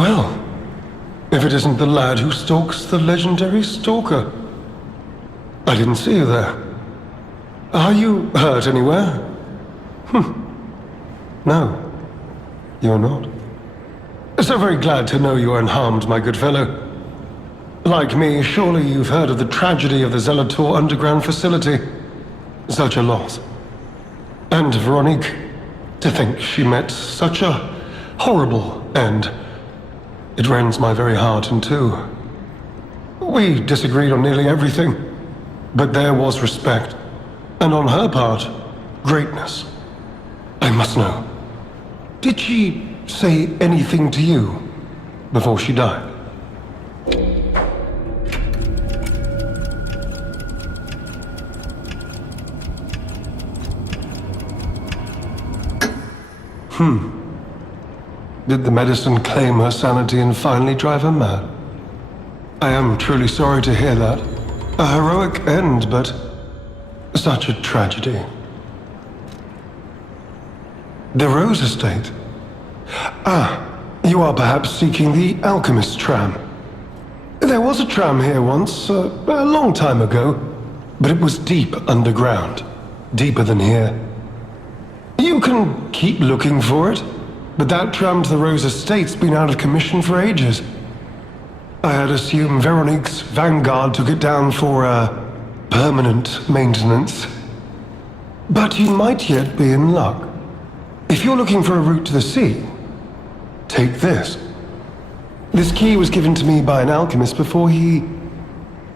Well, if it isn't the lad who stalks the legendary stalker. I didn't see you there. Are you hurt anywhere? No, you're not. So very glad to know you are unharmed, my good fellow. Like me, surely you've heard of the tragedy of the Zelator underground facility. Such a loss. And Veronique, to think she met such a horrible end. It rends my very heart in two. We disagreed on nearly everything, but there was respect, and on her part, greatness. I must know, did she say anything to you before she died? Did the medicine claim her sanity and finally drive her mad? I am truly sorry to hear that. A heroic end, but such a tragedy. The Rose Estate. You are perhaps seeking the Alchemist tram. There was a tram here once, a long time ago, but it was deep underground. Deeper than here. You can keep looking for it, but that tram to the Rose Estate's been out of commission for ages. I had assumed Veronique's Vanguard took it down for, permanent maintenance. But you might yet be in luck. If you're looking for a route to the sea, take this. This key was given to me by an alchemist before he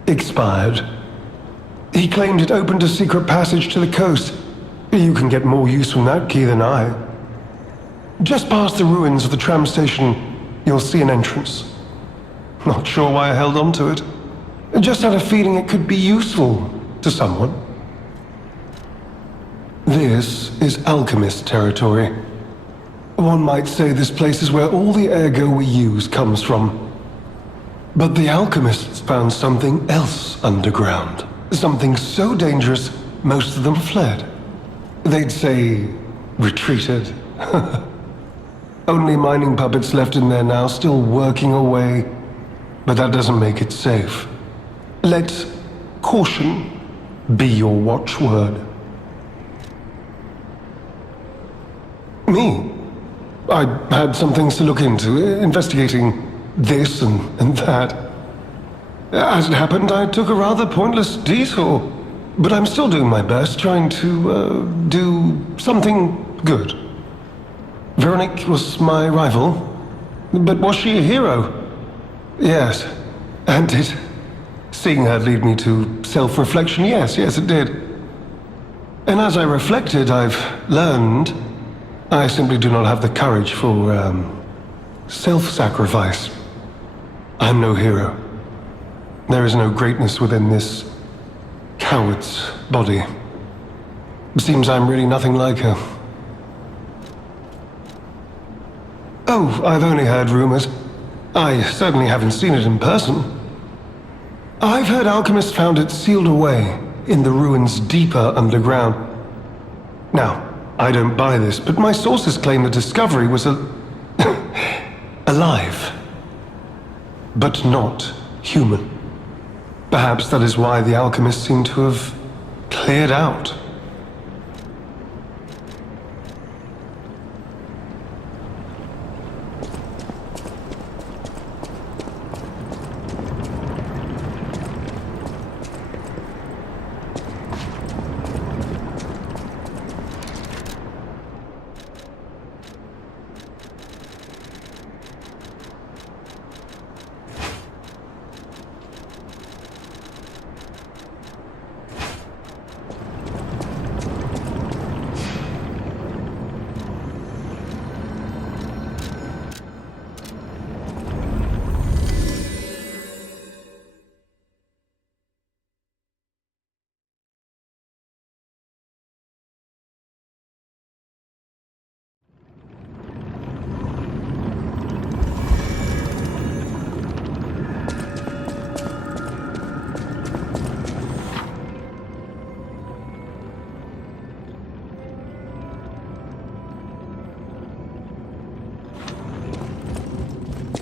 expired. He claimed it opened a secret passage to the coast. You can get more use from that key than I. Just past the ruins of the tram station, you'll see an entrance. Not sure why I held on to it. Just had a feeling it could be useful to someone. This is alchemist territory. One might say this place is where all the ergo we use comes from. But the alchemists found something else underground. Something so dangerous, most of them fled. They'd say, retreated. Only mining puppets left in there now, still working away. But that doesn't make it safe. Let caution be your watchword. Me? I had some things to look into, investigating this and that. As it happened, I took a rather pointless detour. But I'm still doing my best, trying to, do something good. Veronique was my rival, but was she a hero? Yes, and did seeing her lead me to self-reflection? Yes, it did. And as I reflected, I've learned I simply do not have the courage for, self-sacrifice. I'm no hero. There is no greatness within this coward's body. It seems I'm really nothing like her. Oh, I've only heard rumors. I certainly haven't seen it in person. I've heard alchemists found it sealed away in the ruins deeper underground. Now, I don't buy this, but my sources claim the discovery was alive, but not human. Perhaps that is why the alchemists seem to have cleared out.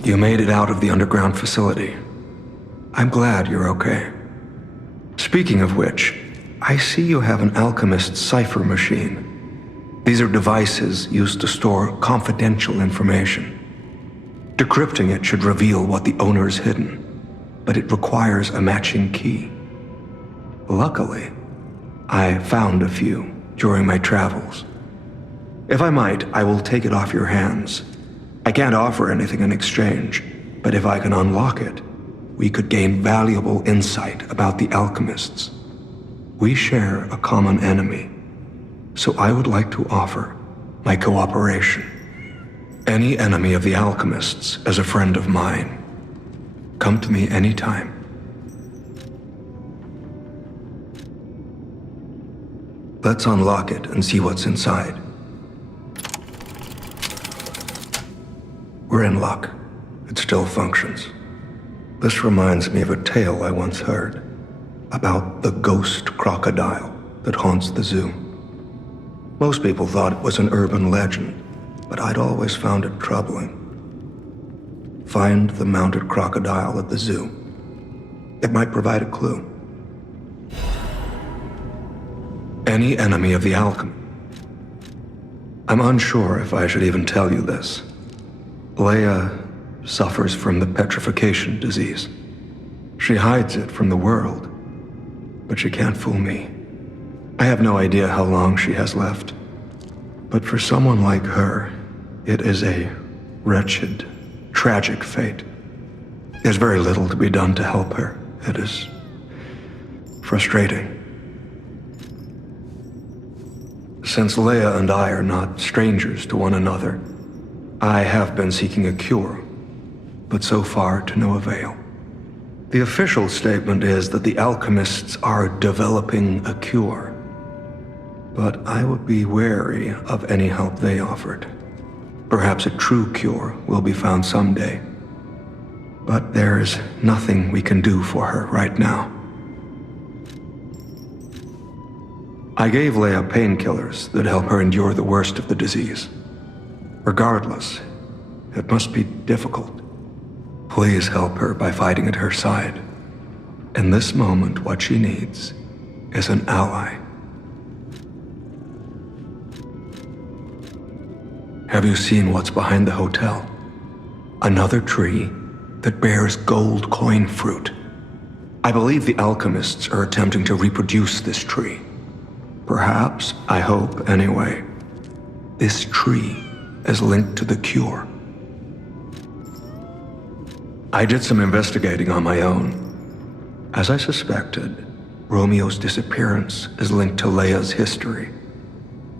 You made it out of the underground facility. I'm glad you're okay. Speaking of which, I see you have an alchemist's cipher machine. These are devices used to store confidential information. Decrypting it should reveal what the owner's hidden, but it requires a matching key. Luckily, I found a few during my travels. If I might, I will take it off your hands. I can't offer anything in exchange, but if I can unlock it, we could gain valuable insight about the alchemists. We share a common enemy, so I would like to offer my cooperation. Any enemy of the alchemists is a friend of mine. Come to me anytime. Let's unlock it and see what's inside. We're in luck. It still functions. This reminds me of a tale I once heard about the ghost crocodile that haunts the zoo. Most people thought it was an urban legend, but I'd always found it troubling. Find the mounted crocodile at the zoo. It might provide a clue. Any enemy of the alchemy. I'm unsure if I should even tell you this. Leia suffers from the petrification disease. She hides it from the world, but she can't fool me. I have no idea how long she has left, but for someone like her, it is a wretched, tragic fate. There's very little to be done to help her. It is frustrating. Since Leia and I are not strangers to one another, I have been seeking a cure, but so far to no avail. The official statement is that the alchemists are developing a cure, but I would be wary of any help they offered. Perhaps a true cure will be found someday, but there is nothing we can do for her right now. I gave Leia painkillers that help her endure the worst of the disease. Regardless, it must be difficult. Please help her by fighting at her side. In this moment, what she needs is an ally. Have you seen what's behind the hotel? Another tree that bears gold coin fruit. I believe the alchemists are attempting to reproduce this tree. Perhaps, I hope anyway, this tree is linked to the cure. I did some investigating on my own. As I suspected, Romeo's disappearance is linked to Leia's history.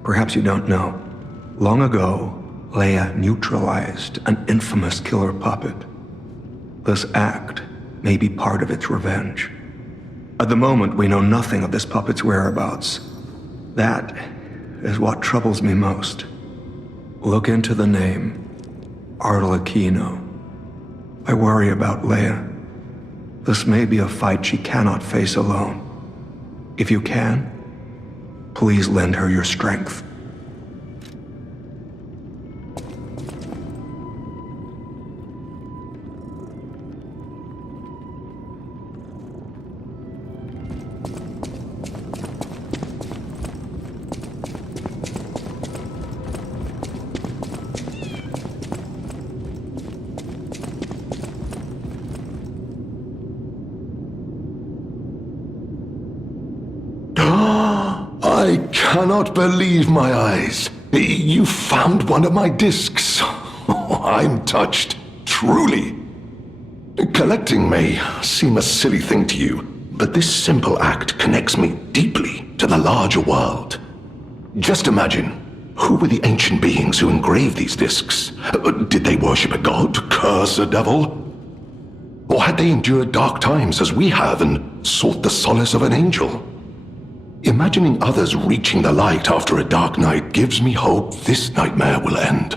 Perhaps you don't know. Long ago, Leia neutralized an infamous killer puppet. This act may be part of its revenge. At the moment, we know nothing of this puppet's whereabouts. That is what troubles me most. Look into the name, Arlecchino. I worry about Leia. This may be a fight she cannot face alone. If you can, please lend her your strength. I cannot believe my eyes. You found one of my discs. I'm touched, truly. Collecting may seem a silly thing to you, but this simple act connects me deeply to the larger world. Just imagine, who were the ancient beings who engraved these discs? Did they worship a god, curse a devil? Or had they endured dark times as we have and sought the solace of an angel? Imagining others reaching the light after a dark night gives me hope this nightmare will end.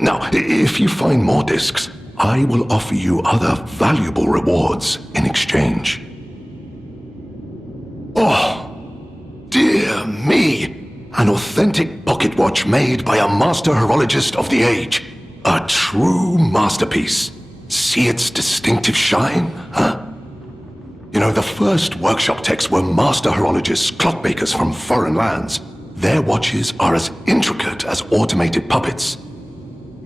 Now, if you find more discs, I will offer you other valuable rewards in exchange. Oh, dear me! An authentic pocket watch made by a master horologist of the age. A true masterpiece. See its distinctive shine, huh? You know, the first workshop techs were master horologists, clockmakers from foreign lands. Their watches are as intricate as automated puppets.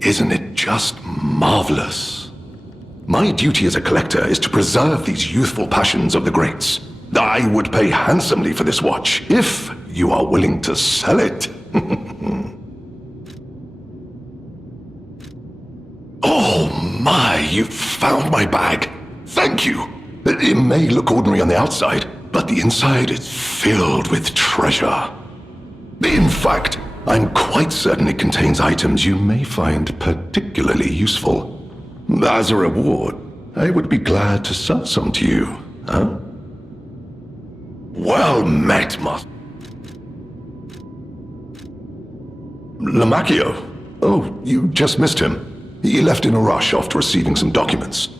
Isn't it just marvelous? My duty as a collector is to preserve these youthful passions of the greats. I would pay handsomely for this watch, if you are willing to sell it. Oh my, you found my bag. Thank you. It may look ordinary on the outside, but the inside is filled with treasure. In fact, I'm quite certain it contains items you may find particularly useful. As a reward, I would be glad to sell some to you, huh? Well met, Lamacchio. Oh, you just missed him. He left in a rush after receiving some documents.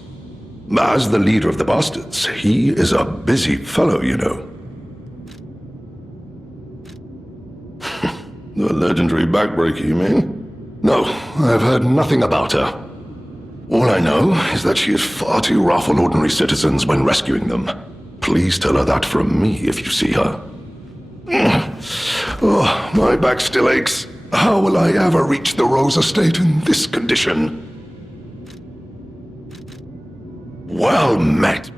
As the leader of the bastards, he is a busy fellow, you know. The legendary backbreaker, you mean? No, I've heard nothing about her. All I know is that she is far too rough on ordinary citizens when rescuing them. Please tell her that from me if you see her. Oh, my back still aches. How will I ever reach the Rose Estate in this condition? Well met.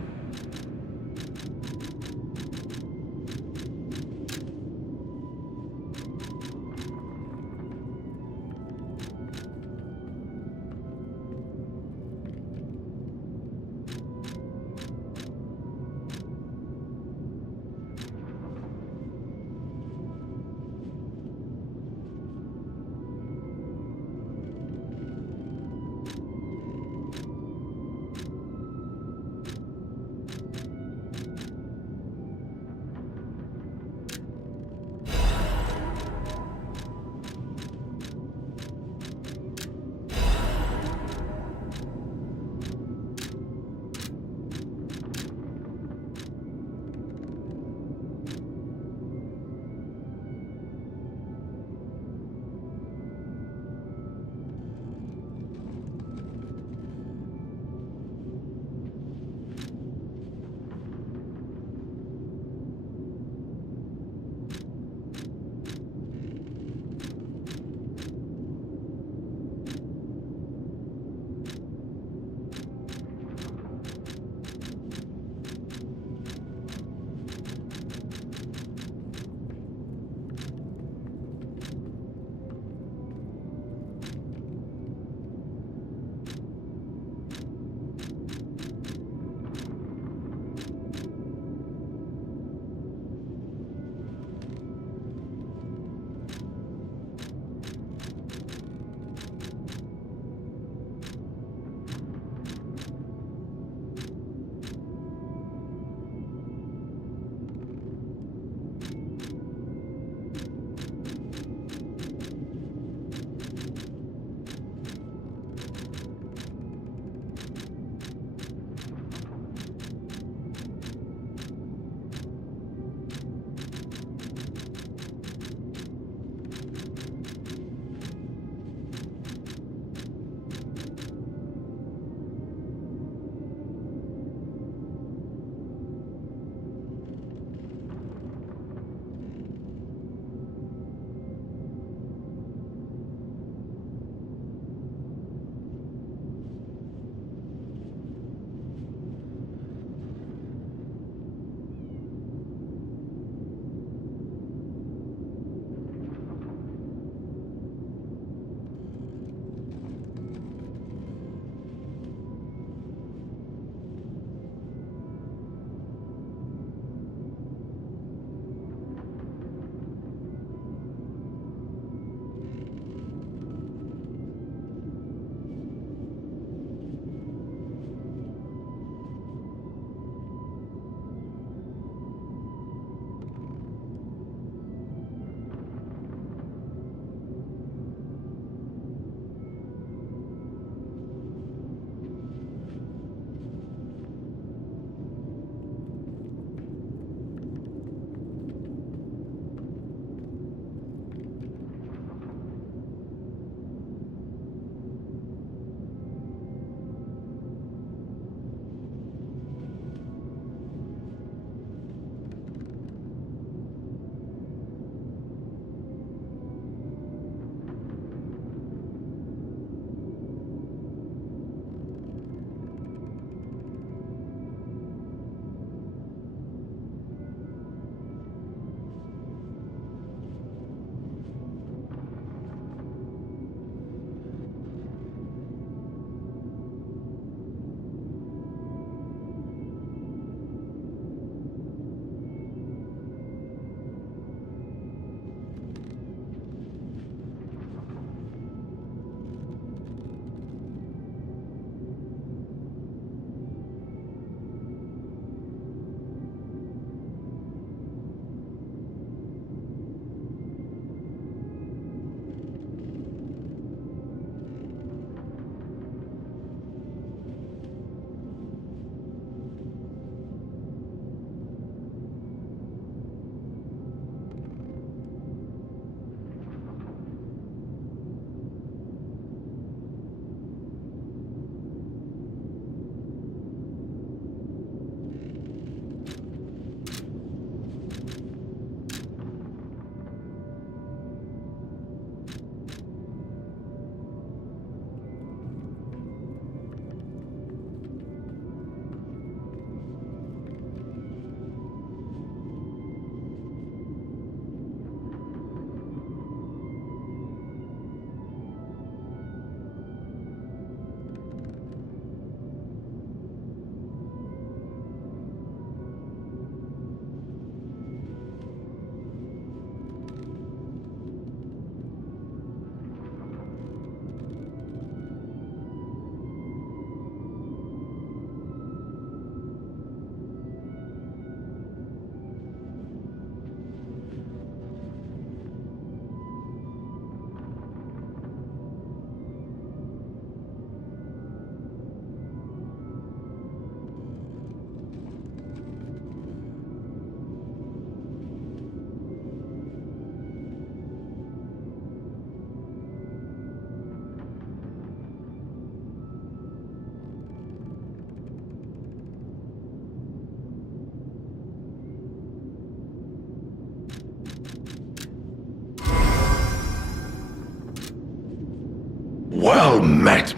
Well met.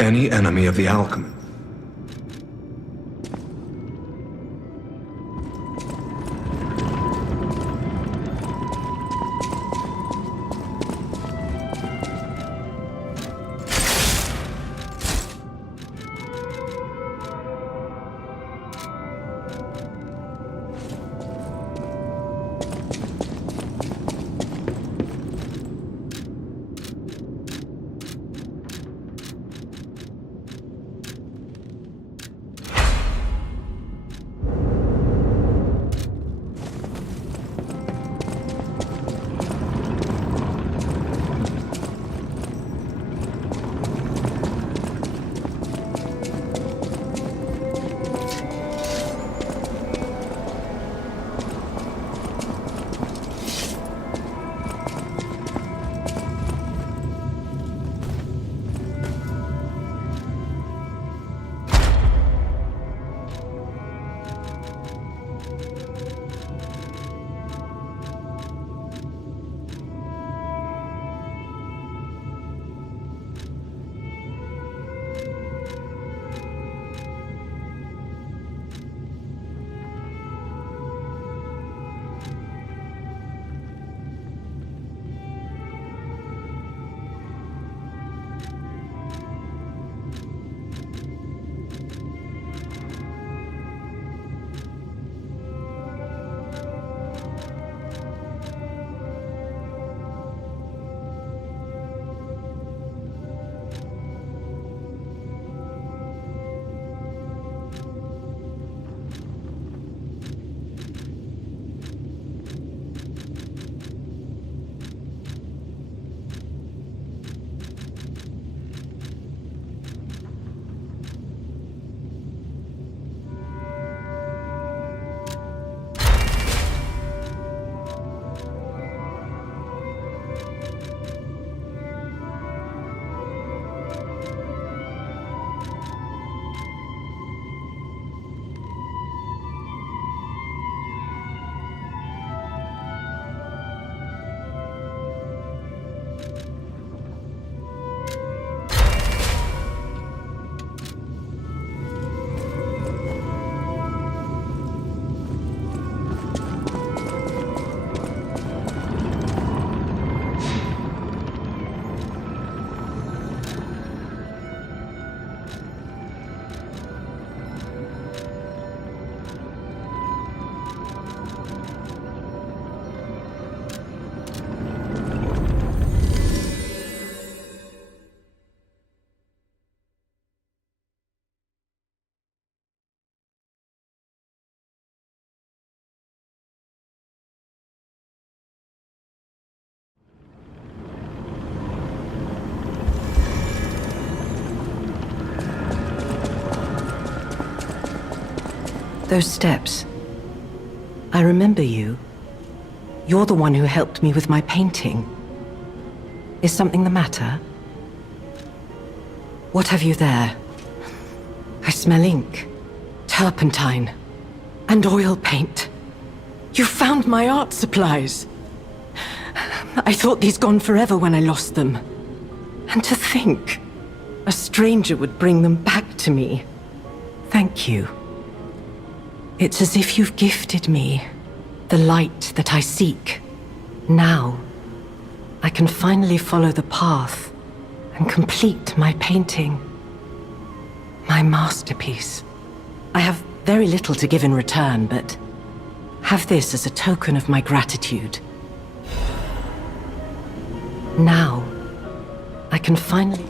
Any enemy of the alchemist. Those steps. I remember you. You're the one who helped me with my painting. Is something the matter? What have you there? I smell ink, turpentine, and oil paint. You found my art supplies. I thought these gone forever when I lost them. And to think, a stranger would bring them back to me. Thank you. It's as if you've gifted me the light that I seek. Now, I can finally follow the path and complete my painting. My masterpiece. I have very little to give in return, but have this as a token of my gratitude. Now, I can finally...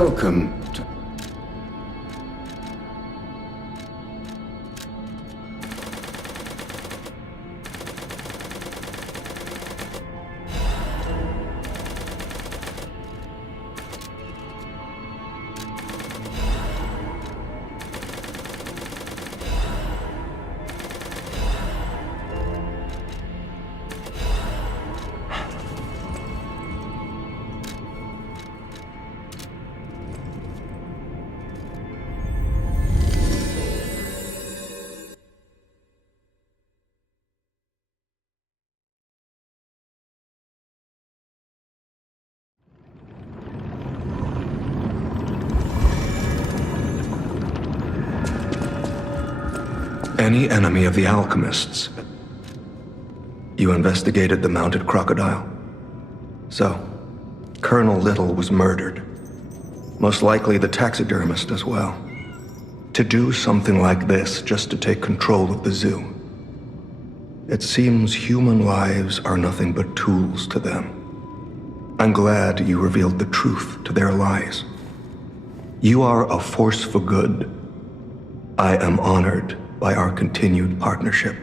Welcome to... Any enemy of the alchemists? You investigated the mounted crocodile. So, Colonel Little was murdered. Most likely the taxidermist as well. To do something like this just to take control of the zoo. It seems human lives are nothing but tools to them. I'm glad you revealed the truth to their lies. You are a force for good. I am honored by our continued partnership.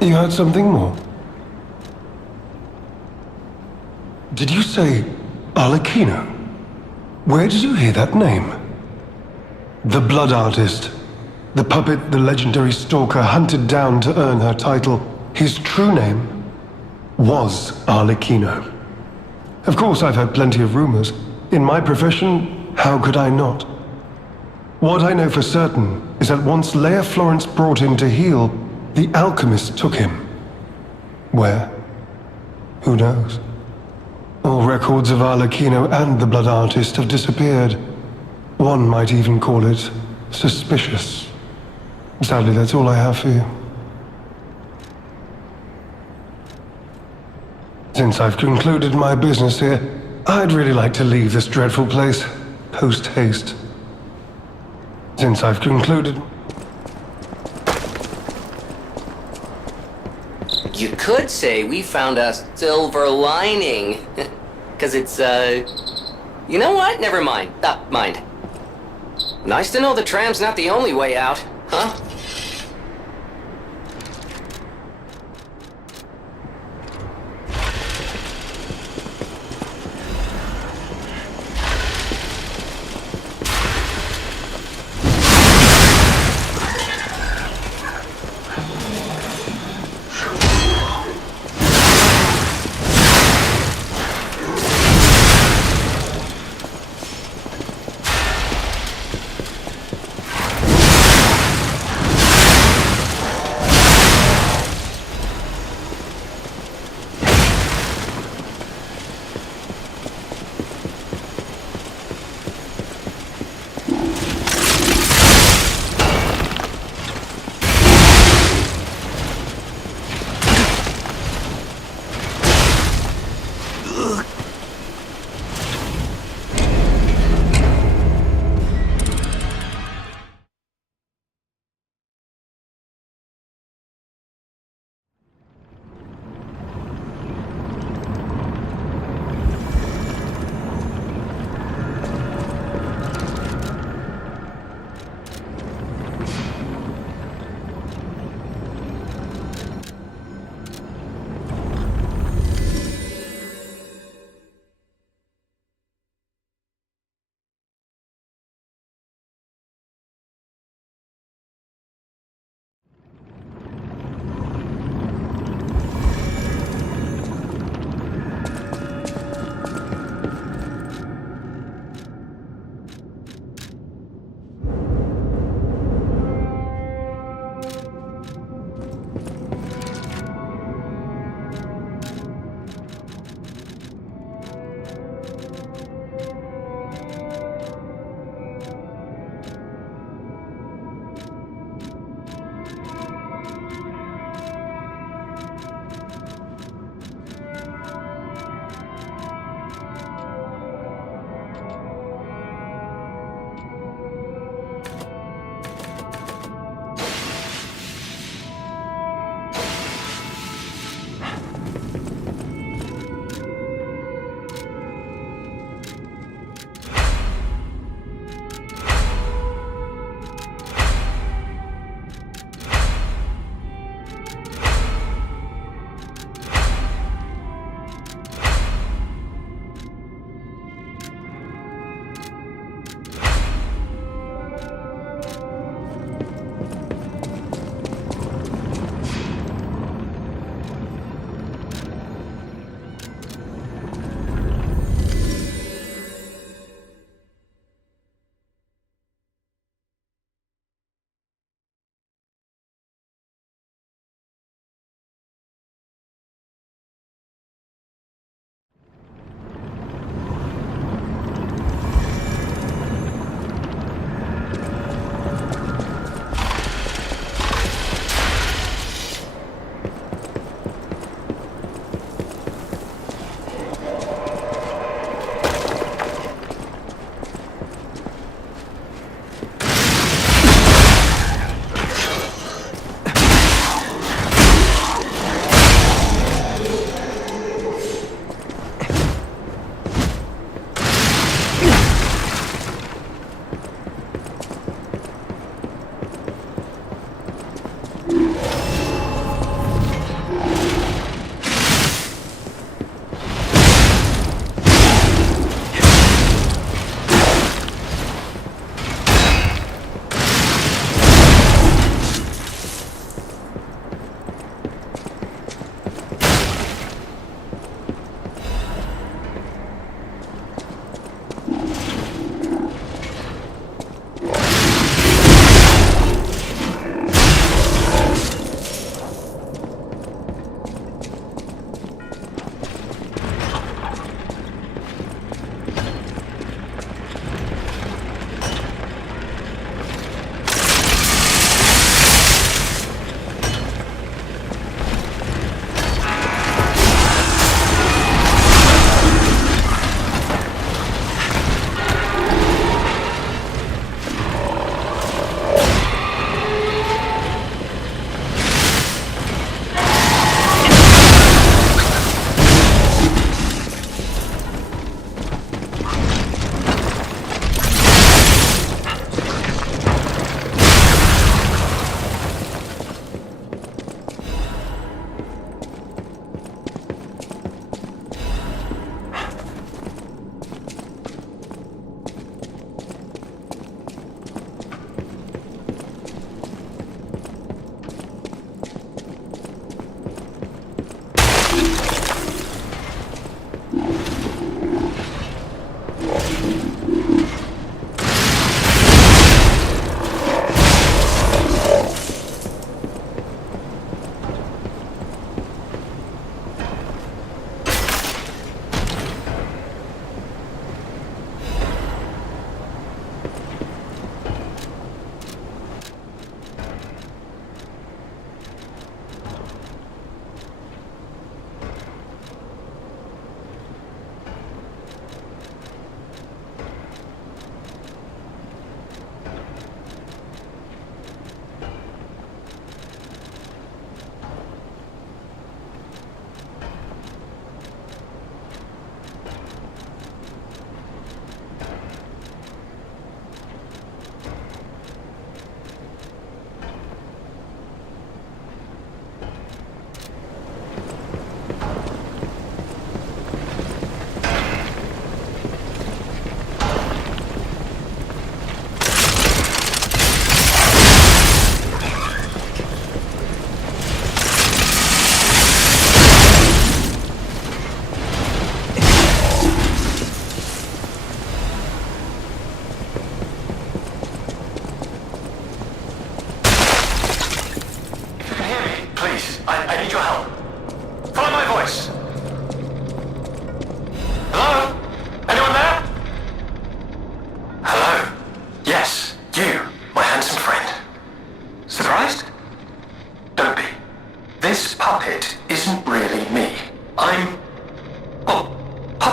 You heard something more? Did you say Arlecchino? Where did you hear that name? The blood artist. The puppet the legendary stalker hunted down to earn her title. His true name was Arlecchino. Of course, I've heard plenty of rumors. In my profession, how could I not? What I know for certain is that once Leia Florence brought him to heal, the alchemist took him. Where? Who knows? All records of Arlecchino and the blood artist have disappeared. One might even call it suspicious. Sadly, that's all I have for you. Since I've concluded my business here, I'd really like to leave this dreadful place, post-haste. Since I've concluded... You could say we found a silver lining. Because it's, You know what? Never mind. Mind. Nice to know the tram's not the only way out, huh?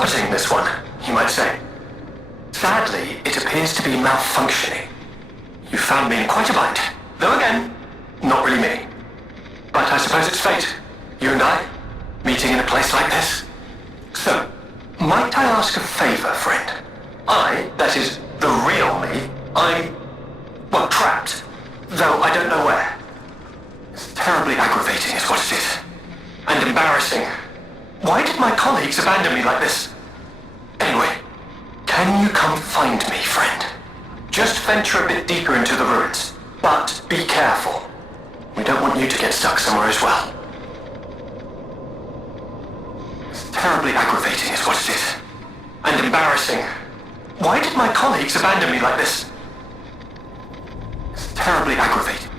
coveting this one, you might say. Sadly, it appears to be malfunctioning. You found me in quite a bind. Though again, not really me. But I suppose it's fate. You and I, meeting in a place like this. So, might I ask a favor, friend? That is, the real me, I'm, well, trapped. Though I don't know where. It's terribly aggravating is what it is. And embarrassing. Why did my colleagues abandon me like this? Anyway, can you come find me, friend? Just venture a bit deeper into the ruins. But be careful. We don't want you to get stuck somewhere as well. It's terribly aggravating is what it is. And embarrassing. Why did my colleagues abandon me like this? It's terribly aggravating.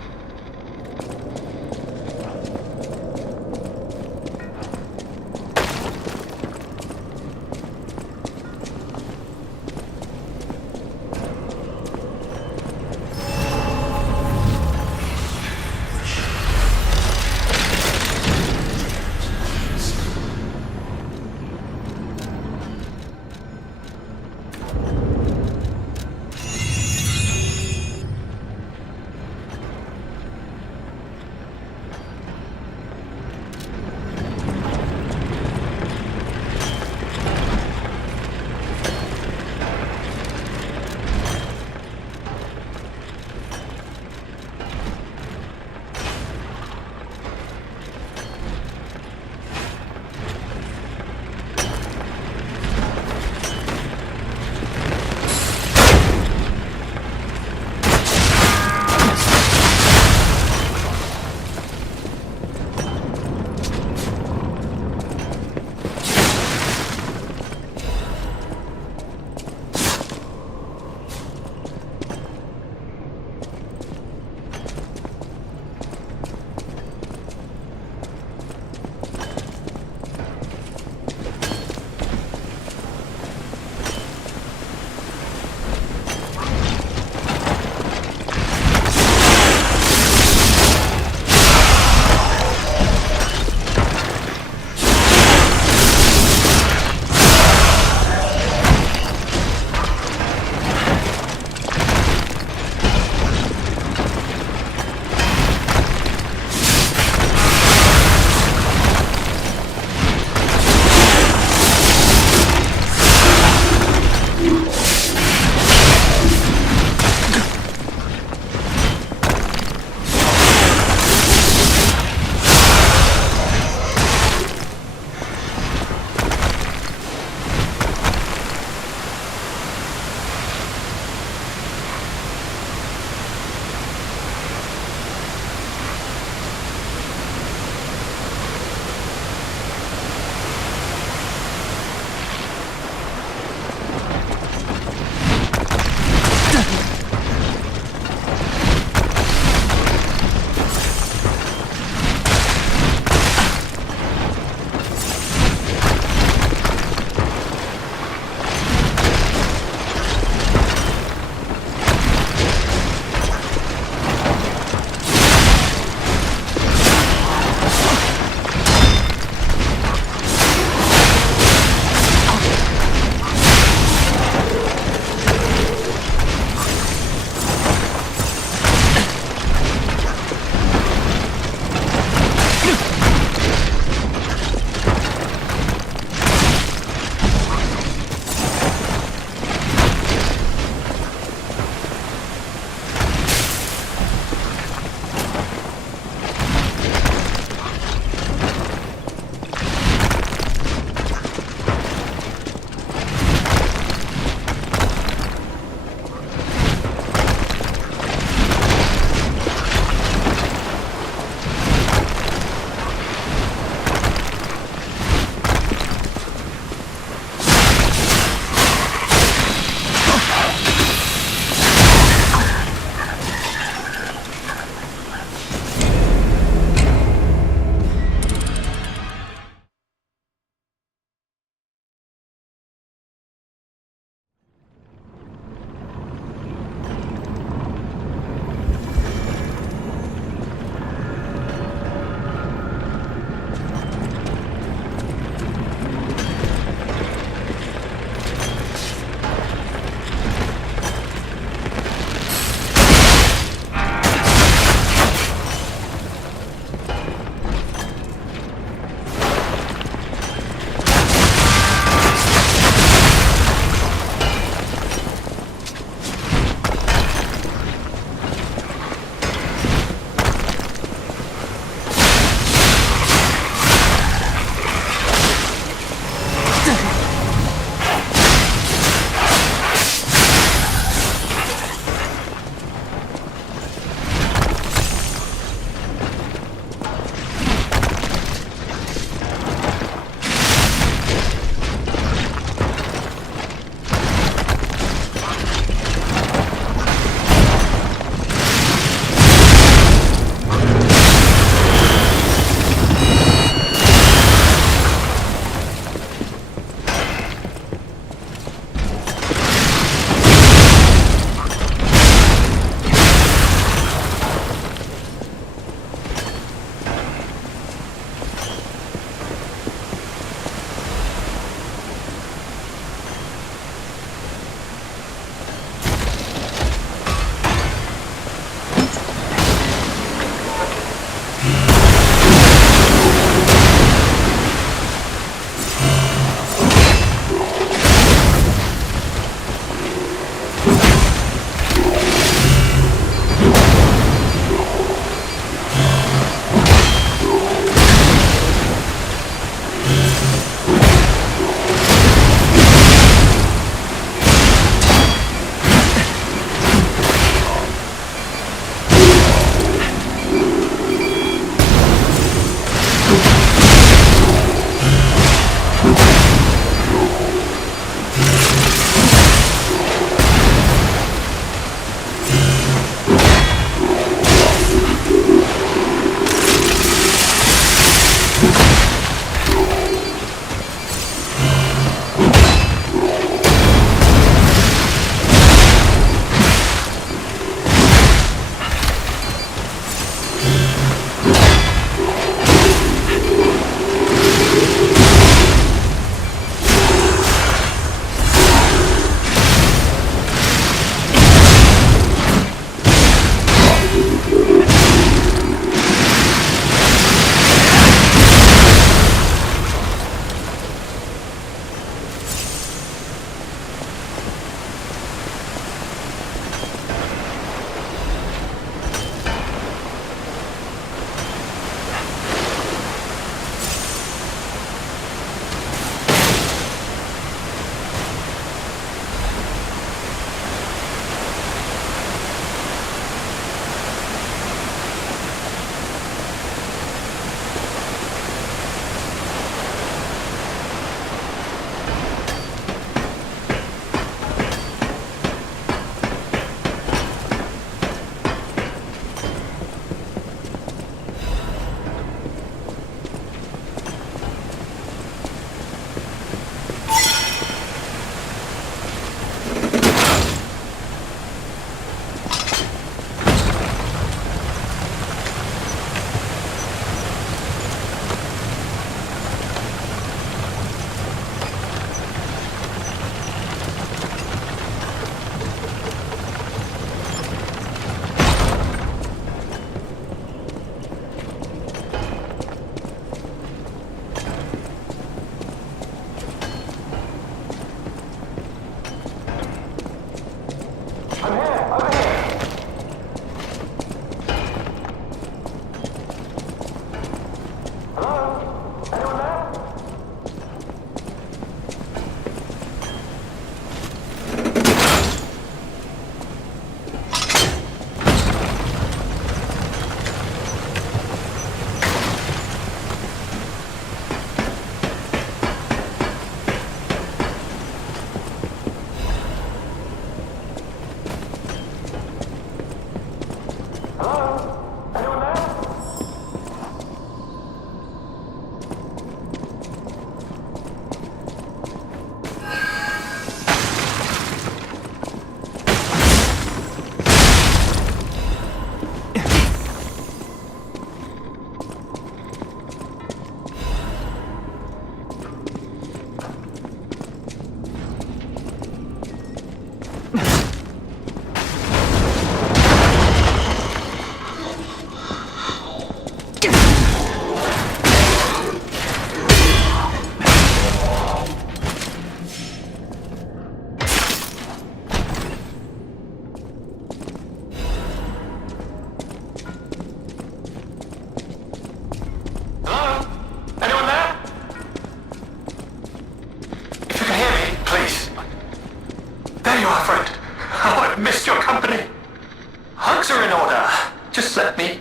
you're in order. Just let me...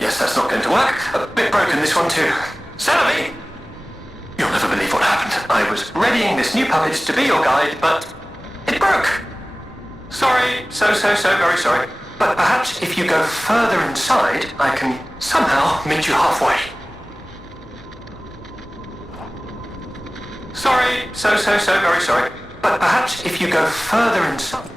Yes, that's not going to work. A bit broken, this one too. Celebi! You'll never believe what happened. I was readying this new puppet to be your guide, but it broke. Sorry, so very sorry. But perhaps if you go further inside, I can somehow meet you halfway. Sorry, so very sorry. But perhaps if you go further inside...